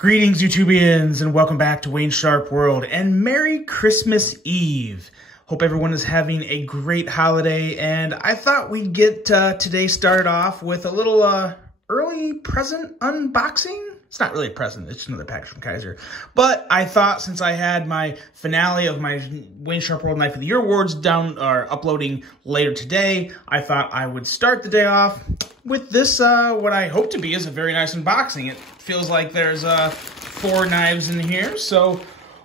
Greetings, YouTubians, and welcome back to Wayne Sharp World, and Merry Christmas Eve. Hope everyone is having a great holiday, and I thought we'd get today started off with a little early present unboxing. It's not really a present, it's just another package from Kizer. But I thought since I had my finale of my Wayne Sharp World Knife of the Year awards uploading later today, I thought I would start the day off with this, what I hope to be is a very nice unboxing. It feels like there's 4 knives in here, so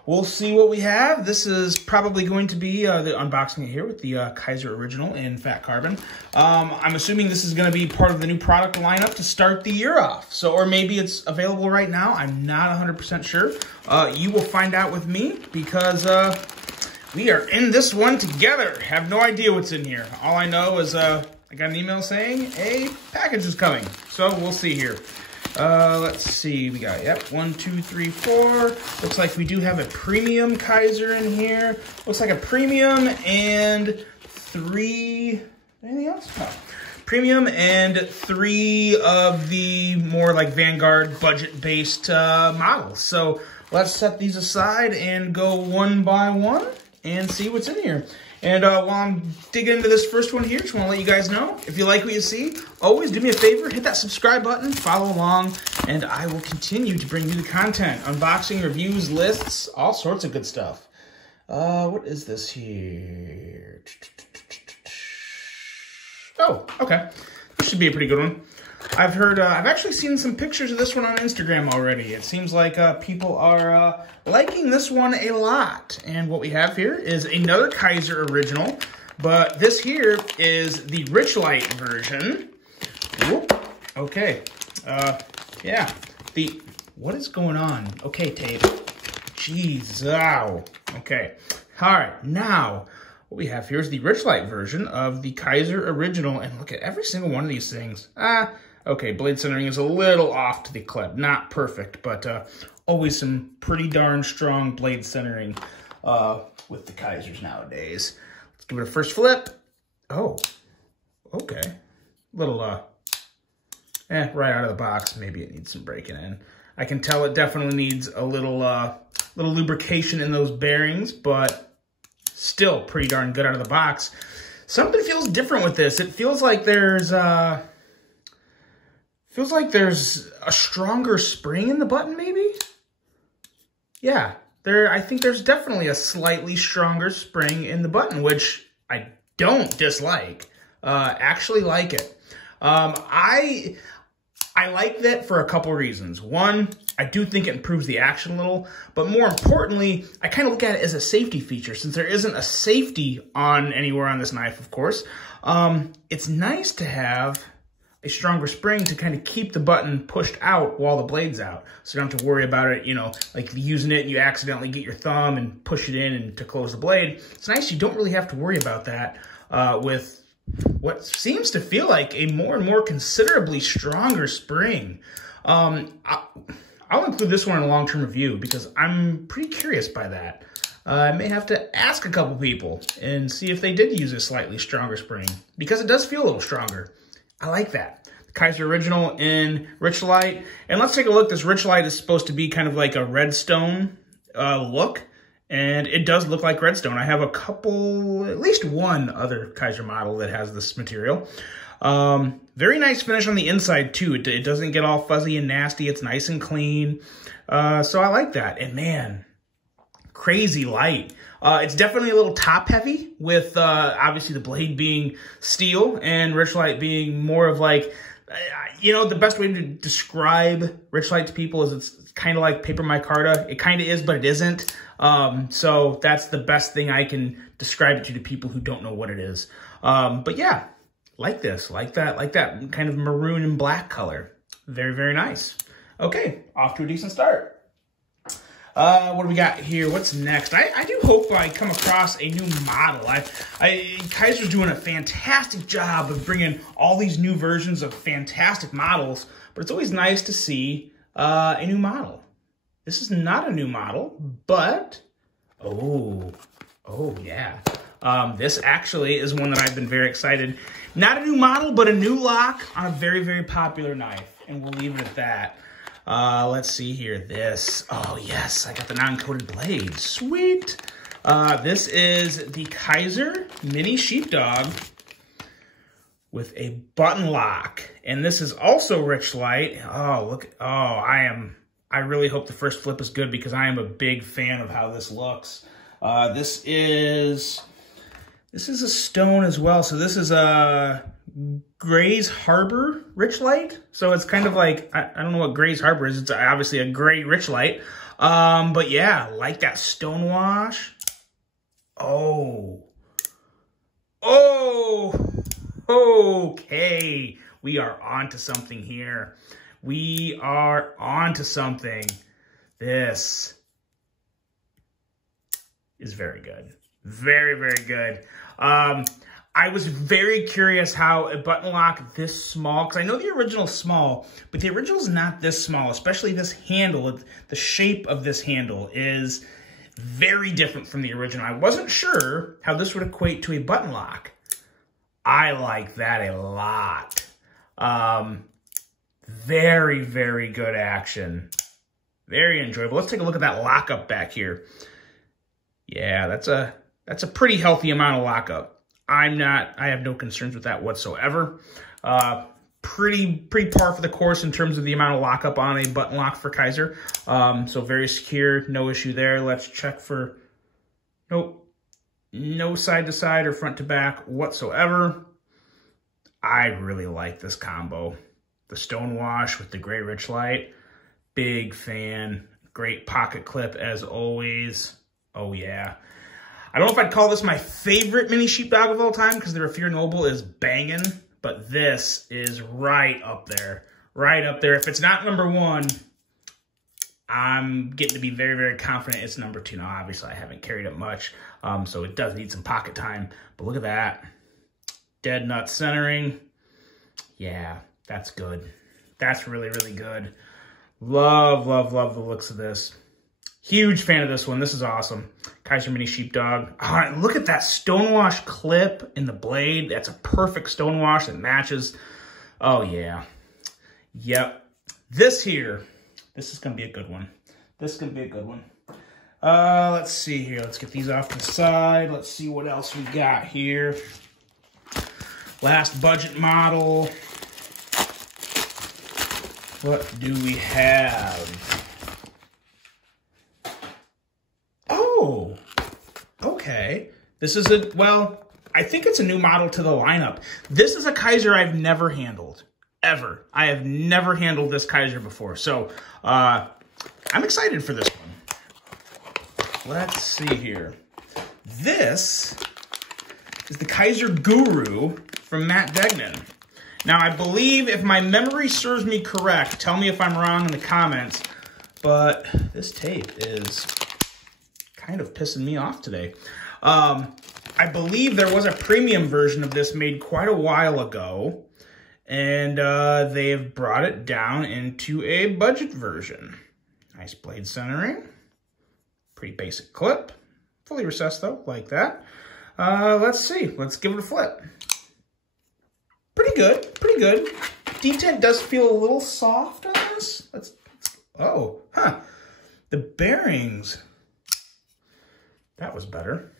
we'll see what we have. This is probably going to be the unboxing here with the Kizer Original in fat carbon. I'm assuming this is going to be part of the new product lineup to start the year off. So, or maybe it's available right now. I'm not 100% sure. You will find out with me because we are in this one together. Have no idea what's in here. All I know is I got an email saying a package is coming. So we'll see here. Let's see, we got, 1, 2, 3, 4. Looks like we do have a premium Kizer in here. Looks like a premium and 3, anything else? No. Premium and 3 of the more like Vanguard budget-based models. So let's set these aside and go one by one and see what's in here. And while I'm digging into this first one here, just want to let you guys know, if you like what you see, always do me a favor, hit that subscribe button, follow along, and I will continue to bring you the content, unboxing, reviews, lists, all sorts of good stuff. What is this here? Oh, okay. This should be a pretty good one. I've heard, I've actually seen some pictures of this one on Instagram already. It seems like people are liking this one a lot. And what we have here is another Kizer Original, but this here is the Richlight version. Whoop. Okay. Yeah. What is going on? Okay, tape. Jeez. Ow. Okay. All right. Now, what we have here is the Richlight version of the Kizer Original. And look at every single one of these things. Okay, blade centering is a little off to the clip. Not perfect, but always some pretty darn strong blade centering with the Kizers nowadays. Let's give it a first flip. Oh, okay. Little, right out of the box. Maybe it needs some breaking in. I can tell it definitely needs a little lubrication in those bearings, but still pretty darn good out of the box. Something feels different with this. It feels like there's a stronger spring in the button, maybe? Yeah, I think there's definitely a slightly stronger spring in the button, which I don't dislike. Actually like it. I like that for a couple reasons. One, I do think it improves the action a little, but more importantly, I kind of look at it as a safety feature. Since there isn't a safety on anywhere on this knife, of course, it's nice to have a stronger spring to kind of keep the button pushed out while the blade's out. So you don't have to worry about it, you know, like using it and you accidentally get your thumb and push it in and to close the blade. It's nice you don't really have to worry about that with what seems to feel like a more and more considerably stronger spring. I'll include this one in a long-term review because I'm pretty curious by that. I may have to ask a couple people and see if they did use a slightly stronger spring because it does feel a little stronger. I like that. The Kizer Original in Richlight. And let's take a look. This Richlight is supposed to be kind of like a redstone look. And it does look like redstone. I have a couple, at least one other Kizer model that has this material. Very nice finish on the inside too. It doesn't get all fuzzy and nasty. It's nice and clean. So I like that. And man, crazy light. It's definitely a little top heavy with obviously the blade being steel and Richlight being more of like, you know, the best way to describe Richlight to people is it's kind of like paper micarta. It kind of is, but it isn't. So that's the best thing I can describe it to people who don't know what it is. But yeah, like this, like that kind of maroon and black color. Very, very nice. Okay, off to a decent start. What do we got here? What's next? I do hope I come across a new model. Kizer's doing a fantastic job of bringing all these new versions of fantastic models, but it's always nice to see a new model. This is not a new model, but, oh yeah. This actually is one that I've been very excited. Not a new model, but a new lock on a very, very popular knife, and we'll leave it at that. Let's see here. This. Oh, yes. I got the non-coated blade. Sweet. This is the Kizer Mini Sheepdog with a button lock. And this is also Richlight. Oh, look. Oh, I really hope the first flip is good because I am a big fan of how this looks. This is a stone as well. So this is a Gray's Harbor Richlight. So it's kind of like, I don't know what Gray's Harbor is. It's obviously a gray Richlight. But yeah, like that stone wash. Oh. Okay. We are on to something here. We are on to something. This is very good. Very, very good. I was very curious how a button lock this small, because I know the original's small, but the original's not this small, especially this handle. The shape of this handle is very different from the original. I wasn't sure how this would equate to a button lock. I like that a lot. Very, very good action. Very enjoyable. Let's take a look at that lockup back here. Yeah, that's a pretty healthy amount of lockup. I have no concerns with that whatsoever. Pretty par for the course in terms of the amount of lockup on a button lock for Kizer. So very secure, no issue there. Let's check for, nope, no side to side or front to back whatsoever. I really like this combo. The stone wash with the gray Richlight, big fan. Great pocket clip as always. Oh yeah. I don't know if I'd call this my favorite mini sheepdog of all time because the Raffier Noble is banging, but this is right up there. Right up there. If it's not number one, I'm getting to be very, very confident it's number two. Now, obviously, I haven't carried it much, so it does need some pocket time. But look at that. Dead nut centering. Yeah, that's good. That's really, really good. Love, love, love the looks of this. Huge fan of this one. This is awesome. Kizer Mini Sheepdog. All right, look at that stonewash clip in the blade. That's a perfect stonewash that matches. Oh, yeah. Yep. This here, this is going to be a good one. This is going to be a good one. Let's see here. Let's get these off to the side. Let's see what else we got here. Last budget model. What do we have? Oh, okay. This is well, I think it's a new model to the lineup. This is a Kizer I've never handled, ever. I have never handled this Kizer before. So I'm excited for this one. Let's see here. This is the Kizer Guru from Matt Degnan. Now, I believe, if my memory serves me correct, tell me if I'm wrong in the comments, but this tape is kind of pissing me off today. I believe there was a premium version of this made quite a while ago, and they have brought it down into a budget version. Nice blade centering. Pretty basic clip. Fully recessed, though, like that. Let's see. Let's give it a flip. Pretty good. Pretty good. Detent does feel a little soft on this. Oh, huh. The bearings. That was better.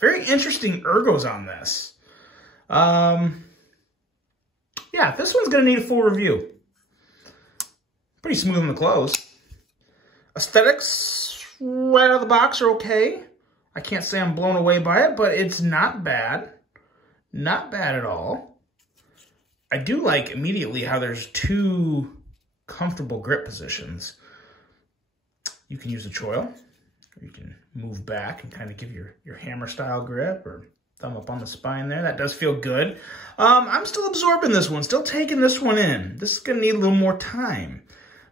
Very interesting ergos on this. Yeah, this one's going to need a full review. Pretty smooth on the close. Aesthetics right out of the box are okay. I can't say I'm blown away by it, but it's not bad. Not bad at all. I do like immediately how there's two comfortable grip positions. You can use a choil, or you can move back and kind of give your hammer style grip or thumb up on the spine there. That does feel good. I'm still absorbing this one, still taking this one in. This is going to need a little more time.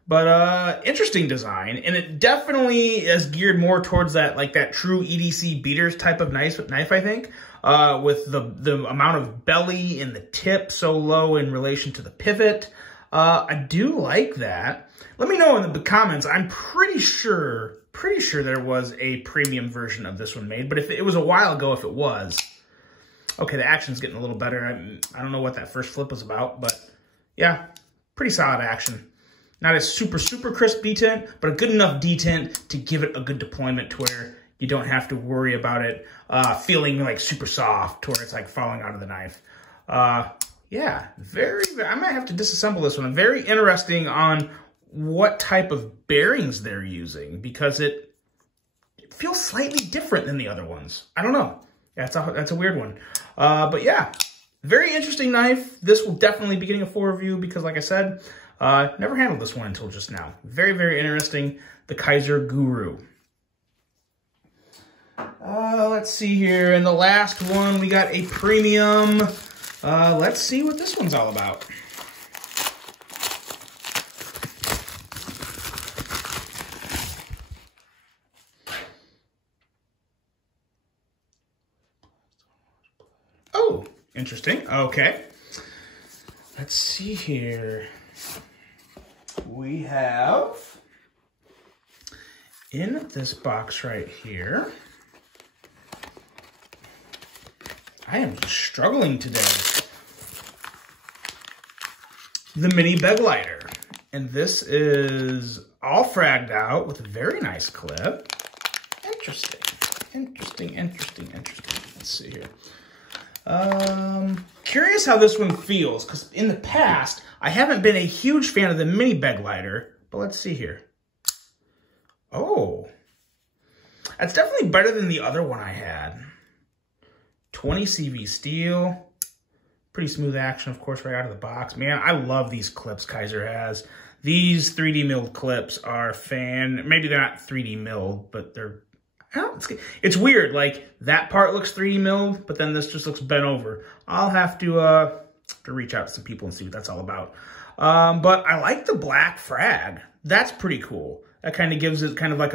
But interesting design, and it definitely is geared more towards that, like that true EDC beaters type of knife, I think, with the amount of belly and the tip so low in relation to the pivot. I do like that. Let me know in the comments. I'm pretty sure there was a premium version of this one made, but if it was a while ago, if it was, Okay, the action's getting a little better. I don't know what that first flip was about, but yeah, pretty solid action. Not a super, super crisp detent, but a good enough detent to give it a good deployment to where you don't have to worry about it feeling like super soft to where it's like falling out of the knife. Yeah, I might have to disassemble this one. I'm very interesting on what type of bearings they're using because it feels slightly different than the other ones. I don't know. That's a weird one. But yeah, very interesting knife. This will definitely be getting a full review because like I said, never handled this one until just now. Very, very interesting. The Kizer Guru. Let's see here. And the last one, we got a premium. Let's see what this one's all about. Oh, interesting. Okay. Let's see here. We have in this box right here. I am struggling today. The mini beg lighter. And this is all fragged out with a very nice clip. Interesting. Let's see here. Curious how this one feels, because in the past, I haven't been a huge fan of the mini beg lighter, but let's see here. Oh, that's definitely better than the other one I had. 20 CV steel, pretty smooth action, of course, right out of the box. Man, I love these clips Kizer has. These 3D milled clips are maybe they're not 3D milled, but they're, it's weird. Like that part looks 3D milled, but then this just looks bent over. I'll have to reach out to some people and see what that's all about. But I like the black frag. That's pretty cool. That kind of gives it kind of like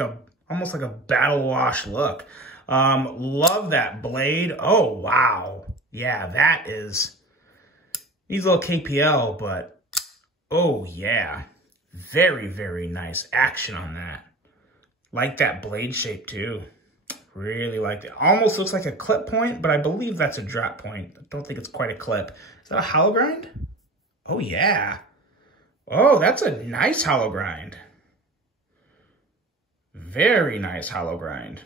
almost like a battle wash look. Love that blade. Oh, wow. Yeah, that needs a little KPL, but oh yeah. Very, very nice action on that. Like that blade shape too. Really like it. Almost looks like a clip point, but I believe that's a drop point. I don't think it's quite a clip. Is that a hollow grind? Oh yeah. Oh, that's a nice hollow grind. Very nice hollow grind.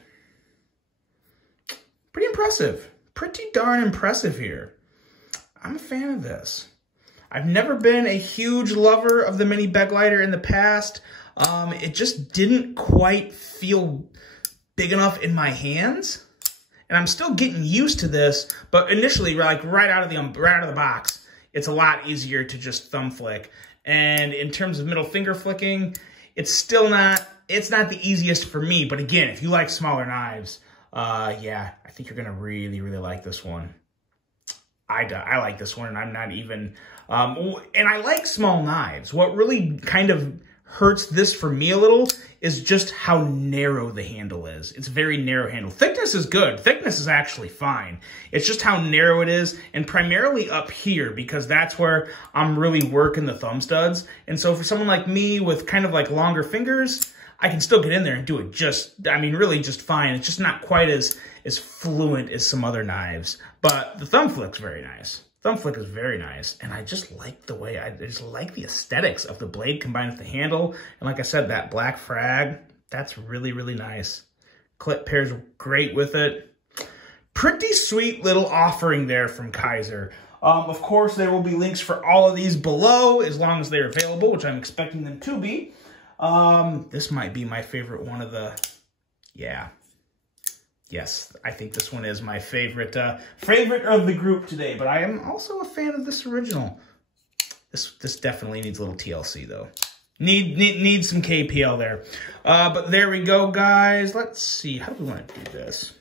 Pretty impressive. Pretty darn impressive here. I'm a fan of this. I've never been a huge lover of the mini beg lighter in the past. It just didn't quite feel big enough in my hands. And I'm still getting used to this, but initially, like right out of the box, it's a lot easier to just thumb flick. And in terms of middle finger flicking, it's not the easiest for me. But again, if you like smaller knives, yeah, I think you're gonna really, really like this one. I like this one, and I'm not even, and I like small knives. What really kind of hurts this for me a little is just how narrow the handle is. It's a very narrow handle. Thickness is good. Thickness is actually fine. It's just how narrow it is, and primarily up here, because that's where I'm really working the thumb studs. And so for someone like me with kind of like longer fingers, I can still get in there and do it really just fine. It's just not quite as fluent as some other knives. But the thumb flick's very nice. Thumb flick is very nice. And I just like I just like the aesthetics of the blade combined with the handle. And like I said, that black frag, that's really, really nice. Clip pairs great with it. Pretty sweet little offering there from Kizer. Of course, there will be links for all of these below as long as they're available, which I'm expecting them to be. This might be my favorite one of the, yeah. Yes, I think this one is my favorite favorite of the group today, but I am also a fan of this original. This definitely needs a little TLC though. Need some KPL there. But there we go, guys. Let's see. How do we want to do this?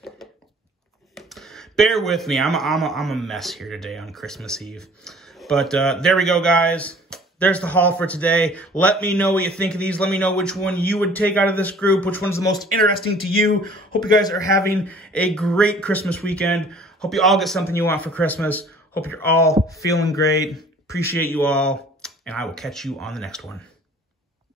Bear with me. I'm a mess here today on Christmas Eve. But there we go, guys. There's the haul for today. Let me know what you think of these. Let me know which one you would take out of this group, which one's the most interesting to you. Hope you guys are having a great Christmas weekend. Hope you all get something you want for Christmas. Hope you're all feeling great. Appreciate you all, and I will catch you on the next one.